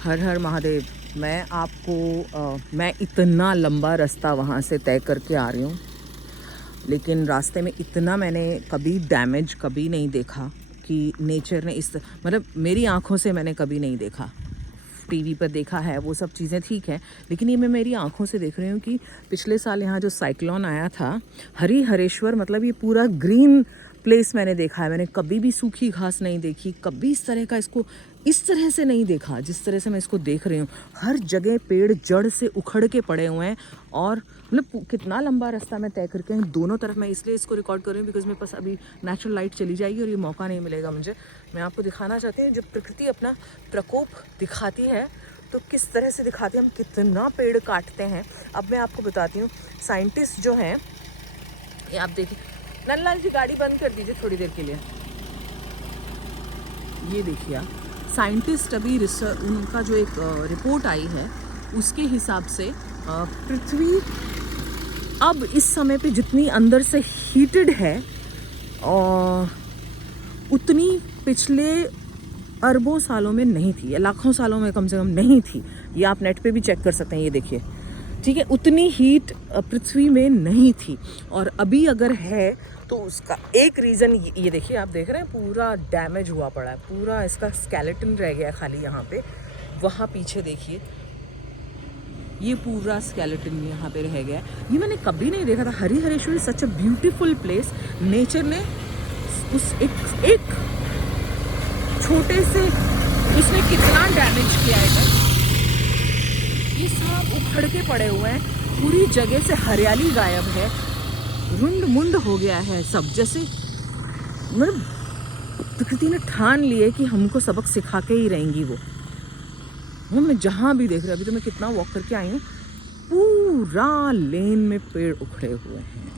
हर हर महादेव। मैं इतना लंबा रास्ता वहाँ से तय करके आ रही हूँ, लेकिन रास्ते में इतना मैंने कभी डैमेज कभी नहीं देखा कि नेचर ने इस मतलब मेरी आँखों से मैंने कभी नहीं देखा। टीवी पर देखा है वो सब चीज़ें ठीक है, लेकिन ये मैं मेरी आंखों से देख रही हूँ कि पिछले साल यहाँ जो साइक्लोन आया था हरिहरेश्वर, मतलब ये पूरा ग्रीन प्लेस मैंने देखा है। मैंने कभी भी सूखी घास नहीं देखी, कभी इस तरह का इसको इस तरह से नहीं देखा जिस तरह से मैं इसको देख रही हूँ। हर जगह पेड़ जड़ से उखड़ के पड़े हुए हैं और मतलब कितना लंबा रास्ता मैं तय करके हूँ दोनों तरफ। मैं इसलिए इसको रिकॉर्ड कर रही हूँ बिकॉज मेरे पास अभी नेचुरल लाइट चली जाएगी और ये मौका नहीं मिलेगा मुझे। मैं आपको दिखाना चाहती हूँ जब प्रकृति अपना प्रकोप दिखाती है तो किस तरह से दिखाती है, हम कितना पेड़ काटते हैं। अब मैं आपको बताती हूँ, साइंटिस्ट जो हैं, ये आप देखिए, नंदलाल जी गाड़ी बंद कर दीजिए थोड़ी देर के लिए। ये देखिए आप, साइंटिस्ट अभी उनका जो एक रिपोर्ट आई है उसके हिसाब से पृथ्वी अब इस समय पे जितनी अंदर से हीटेड है उतनी पिछले अरबों सालों में नहीं थी, या लाखों सालों में कम से कम नहीं थी। ये आप नेट पे भी चेक कर सकते हैं, ये देखिए, ठीक है। उतनी हीट पृथ्वी में नहीं थी, और अभी अगर है तो उसका एक रीज़न ये देखिए, आप देख रहे हैं पूरा डैमेज हुआ पड़ा है, पूरा इसका स्केलेटन रह गया खाली यहाँ पे। वहाँ पीछे देखिए, ये पूरा स्केलेटन यहाँ पे रह गया। ये मैंने कभी नहीं देखा था। Harihareshwar is such a beautiful place. Nature ने उस एक छोटे से उसने कितना डैमेज किया है। ये सब उखड़ के पड़े हुए हैं, पूरी जगह से हरियाली गायब है, रुंड मुंड हो गया है सब। जैसे मतलब प्रकृति ने ठान लिए कि हमको सबक सिखा के ही रहेंगी वो। मैं जहाँ भी देख रही हूँ, अभी तो मैं कितना वॉक करके आई हूँ, पूरा लेन में पेड़ उखड़े हुए हैं,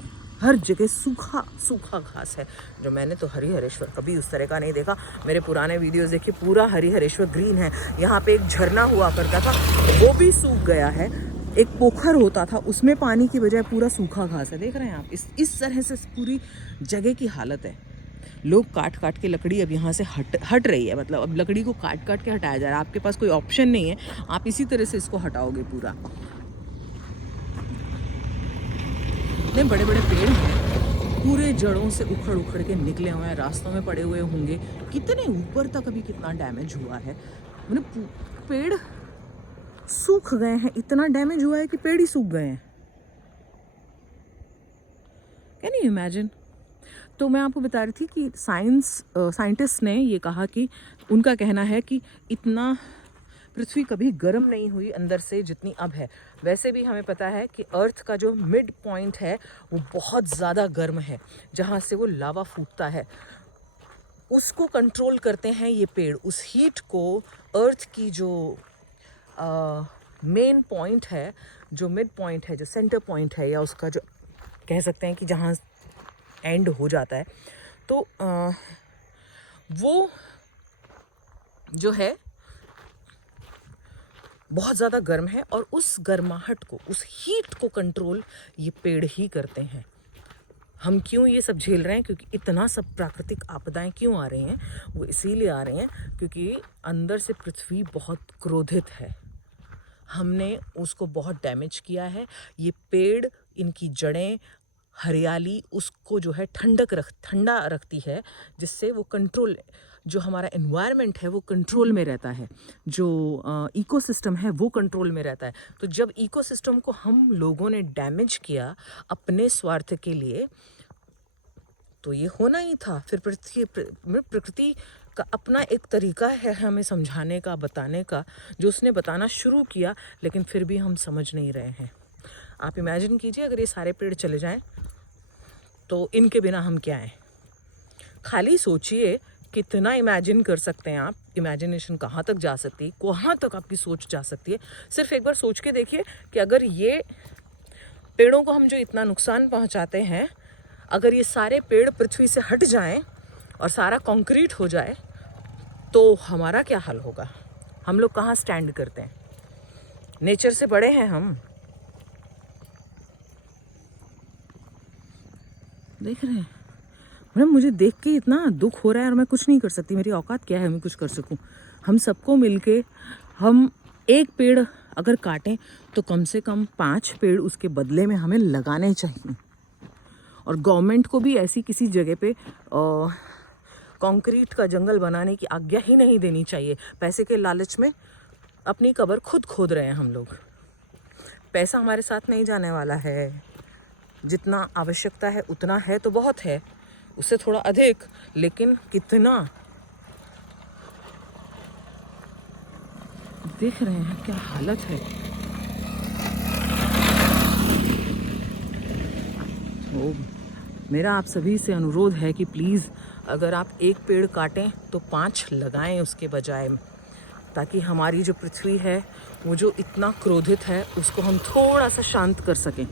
हर जगह सूखा सूखा घास है। जो मैंने तो हरिहरेश्वर कभी उस तरह का नहीं देखा। मेरे पुराने वीडियोस देखिए, पूरा हरिहरेश्वर ग्रीन है। यहाँ पे एक झरना हुआ करता था, वो भी सूख गया है। एक पोखर होता था, उसमें पानी की बजाय पूरा सूखा घास है। देख रहे हैं आप, इस तरह से पूरी जगह की हालत है। लोग काट काट के लकड़ी अब यहाँ से हट रही है, मतलब अब लकड़ी को काट काट के हटाया जा रहा है। आपके पास कोई ऑप्शन नहीं है, आप इसी तरह से इसको हटाओगे पूरा। इतने बड़े बड़े पेड़ हैं, पूरे जड़ों से उखड़ उखड़ के निकले हुए हैं, रास्तों में पड़े हुए होंगे। कितने ऊपर तक अभी कितना डैमेज हुआ है, मतलब पेड़ सूख गए हैं। इतना डैमेज हुआ है कि पेड़ ही सूख गए हैं। Can you imagine? तो मैं आपको बता रही थी कि साइंटिस्ट ने ये कहा कि उनका कहना है कि इतना पृथ्वी कभी गर्म नहीं हुई अंदर से जितनी अब है। वैसे भी हमें पता है कि अर्थ का जो मिड पॉइंट है वो बहुत ज़्यादा गर्म है, जहाँ से वो लावा फूटता है। उसको कंट्रोल करते हैं ये पेड़। उस हीट को अर्थ की जो मेन पॉइंट है, जो मिड पॉइंट है, जो सेंटर पॉइंट है, या उसका जो कह सकते हैं कि जहाँ एंड हो जाता है, तो वो जो है बहुत ज़्यादा गर्म है, और उस गर्माहट को, उस हीट को कंट्रोल ये पेड़ ही करते हैं। हम क्यों ये सब झेल रहे हैं, क्योंकि इतना सब प्राकृतिक आपदाएं क्यों आ रही हैं, वो इसीलिए आ रही हैं क्योंकि अंदर से पृथ्वी बहुत क्रोधित है। हमने उसको बहुत डैमेज किया है। ये पेड़, इनकी जड़ें, हरियाली उसको जो है ठंडा रखती है, जिससे वो कंट्रोल, जो हमारा एनवायरनमेंट है वो कंट्रोल में रहता है, जो इकोसिस्टम है वो कंट्रोल में रहता है। तो जब इकोसिस्टम को हम लोगों ने डैमेज किया अपने स्वार्थ के लिए, तो ये होना ही था। फिर प्रकृति का अपना एक तरीका है हमें समझाने का, बताने का, जो उसने बताना शुरू किया, लेकिन फिर भी हम समझ नहीं रहे हैं। आप इमेजिन कीजिए, अगर ये सारे पेड़ चले जाएं तो इनके बिना हम क्या हैं। खाली सोचिए, कितना इमेजिन कर सकते हैं आप। इमेजिनेशन कहाँ तक जा सकती है, कहाँ तक आपकी सोच जा सकती है। सिर्फ एक बार सोच के देखिए कि अगर ये पेड़ों को हम जो इतना नुकसान पहुँचाते हैं, अगर ये सारे पेड़ पृथ्वी से हट जाएं और सारा कंक्रीट हो जाए तो हमारा क्या हाल होगा। हम लोग कहाँ स्टैंड करते हैं। नेचर से बड़े हैं हम। देख रहे हैं, मतलब मुझे देख के इतना दुख हो रहा है और मैं कुछ नहीं कर सकती। मेरी औकात क्या है मैं कुछ कर सकूं। हम सबको मिलके हम एक पेड़ अगर काटें तो कम से कम 5 पेड़ उसके बदले में हमें लगाने चाहिए। और गवर्नमेंट को भी ऐसी किसी जगह पे कंक्रीट का जंगल बनाने की आज्ञा ही नहीं देनी चाहिए। पैसे के लालच में अपनी कब्र खुद खोद रहे हैं हम लोग। पैसा हमारे साथ नहीं जाने वाला है, जितना आवश्यकता है उतना है तो बहुत है, उससे थोड़ा अधिक, लेकिन कितना देख रहे हैं क्या हालत है। तो मेरा आप सभी से अनुरोध है कि प्लीज़ अगर आप एक पेड़ काटें तो 5 लगाएं उसके बजाय, ताकि हमारी जो पृथ्वी है वो जो इतना क्रोधित है उसको हम थोड़ा सा शांत कर सकें।